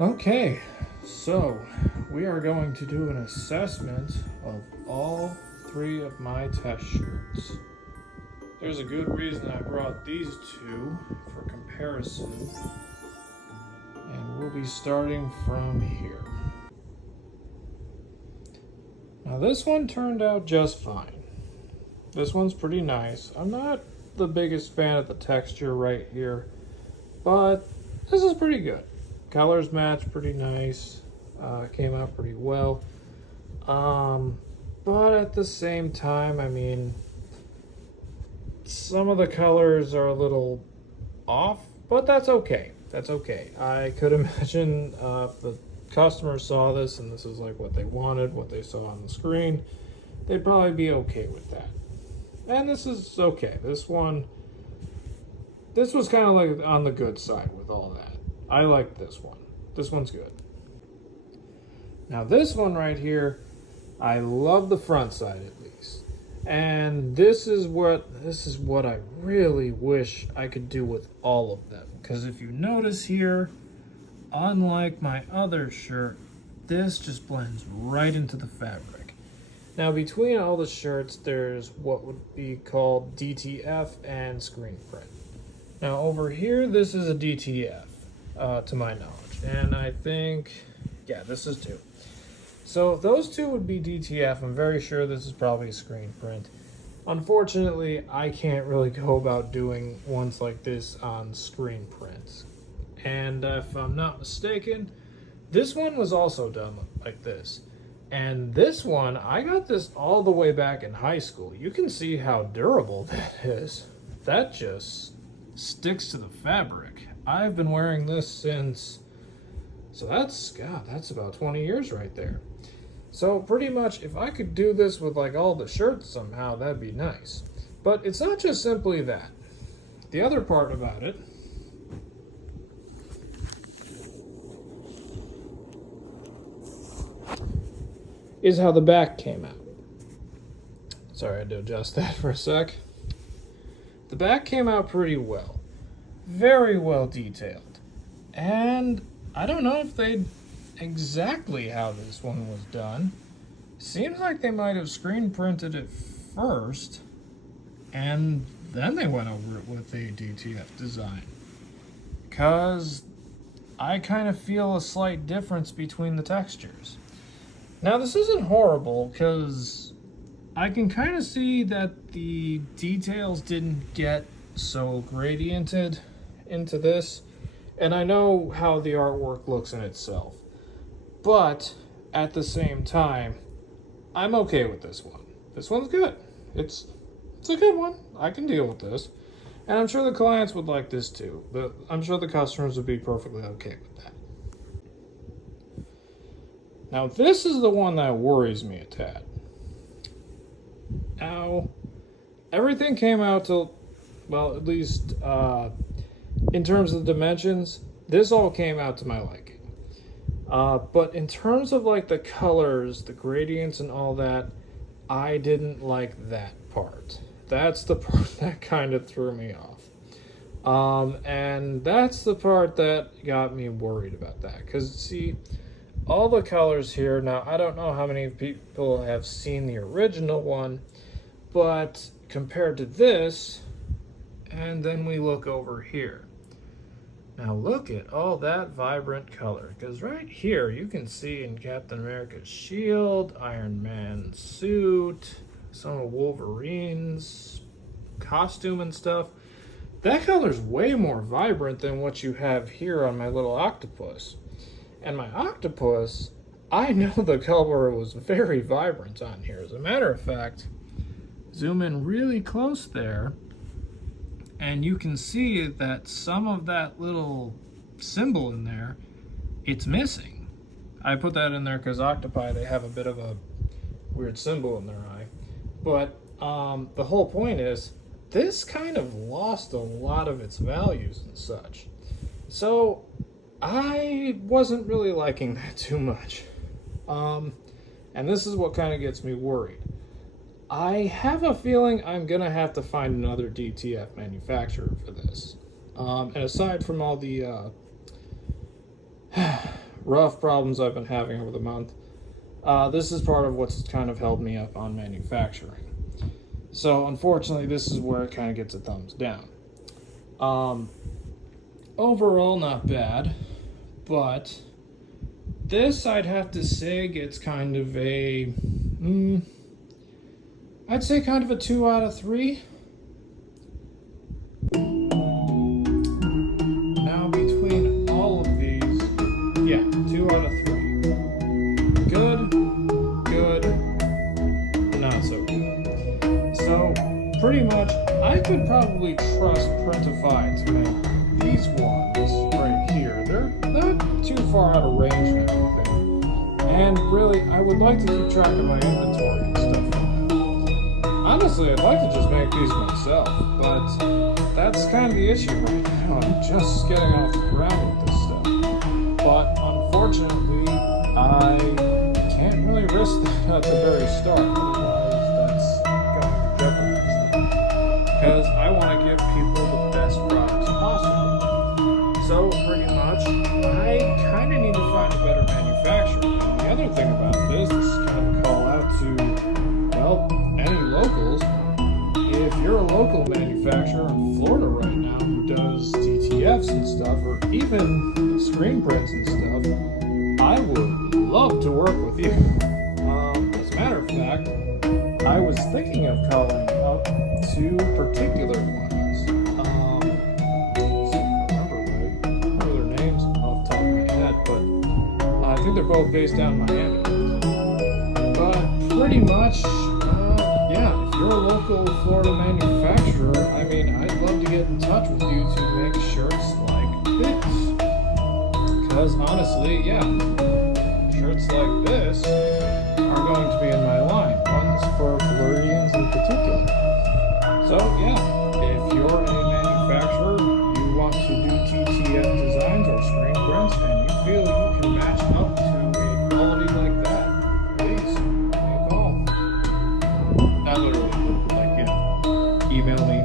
Okay, so we are going to do an assessment of all three of my test shirts. There's a good reason I brought these two for comparison, and we'll be starting from here. Now, this one turned out just fine. This one's pretty nice. I'm not the biggest fan of the texture right here, but this is pretty good. Colors match pretty nice. Came out pretty well. But at the same time, I mean, some of the colors are a little off, but that's okay. That's okay. I could imagine if the customer saw this and this is like what they wanted, what they saw on the screen, they'd probably be okay with that. And this is okay. This was kind of like on the good side with all that. I like this one. This one's good. Now this one right here, I love the front side at least. And this is what I really wish I could do with all of them. Because if you notice here, unlike my other shirt, this just blends right into the fabric. Now between all the shirts, there's what would be called DTF and screen print. Now over here, this is a DTF, to my knowledge. And I think, yeah, this is too. So if those two would be DTF, I'm very sure this is probably a screen print. Unfortunately, I can't really go about doing ones like this on screen prints. And if I'm not mistaken, this one was also done like this. And this one, I got this all the way back in high school. You can see how durable that is. That just sticks to the fabric. I've been wearing this since, so that's about 20 years right there. So pretty much if I could do this with like all the shirts somehow, that'd be nice. But it's not just simply that. The other part about it is how the back came out. Sorry, I had to adjust that for a sec. The back came out pretty well. Very well detailed. And I don't know if they exactly how this one was done. Seems like they might have screen printed it first and then they went over it with a DTF design. Because I kind of feel a slight difference between the textures. Now this isn't horrible because I can kind of see that the details didn't get so gradiented into this, and I know how the artwork looks in itself. But at the same time, I'm okay with this one. This one's good. It's a good one. I can deal with this. And I'm sure the clients would like this too. But I'm sure the customers would be perfectly okay with that. Now this is the one that worries me a tad. Now, everything came out to, well, at least in terms of the dimensions, this all came out to my liking. But in terms of like the colors, the gradients and all that, I didn't like that part. That's the part that kind of threw me off. And that's the part that got me worried about that. Because see, all the colors here, now I don't know how many people have seen the original one, but compared to this, and then we look over here. Now look at all that vibrant color, because right here you can see in Captain America's shield, Iron Man's suit, some of Wolverine's costume and stuff. That color's way more vibrant than what you have here on my little octopus. And my octopus, I know the color was very vibrant on here. As a matter of fact, zoom in really close there, and you can see that some of that little symbol in there, it's missing. I put that in there because octopi, they have a bit of a weird symbol in their eye. But the whole point is, this kind of lost a lot of its values and such. So I wasn't really liking that too much. And this is what kind of gets me worried. I have a feeling I'm going to have to find another DTF manufacturer for this. And aside from all the rough problems I've been having over the month, this is part of what's kind of held me up on manufacturing. So unfortunately, this is where it kind of gets a thumbs down. Overall, not bad, but this I'd have to say gets kind of a, I'd say kind of a 2 out of 3. Now between all of these, yeah, 2 out of 3. Good, good, not so good. So pretty much, I could probably trust Printify to make these ones right here. They're not too far out of range and everything. And really, I would like to keep track of my inventory and stuff. Honestly, I'd like to just make these myself, but that's kind of the issue right now. I'm just getting off the ground with this stuff. But unfortunately, I can't really risk that at the very start, otherwise that's going to jeopardize that. Because I want to give people the best products possible. So pretty much, I kind of need to find a better manufacturer. And the other thing about this is kind of a call out to, well, any locals. If you're a local manufacturer in Florida right now who does DTFs and stuff, or even screen prints and stuff, I would love to work with you. As a matter of fact, I was thinking of calling up 2 particular ones. Let's see if I remember their names off the top of my head, but I think they're both based down in Miami. But pretty much, yeah, if you're a local Florida manufacturer, I mean, I'd love to get in touch with you to make shirts like this. Because honestly, yeah, shirts like this are going to be in my line. Ones for Floridians in particular. So yeah, if you're a manufacturer, you want to do TTF designs or screen prints, and you feel you can match up to a quality like that, please give me a call. Not literally, like, email me.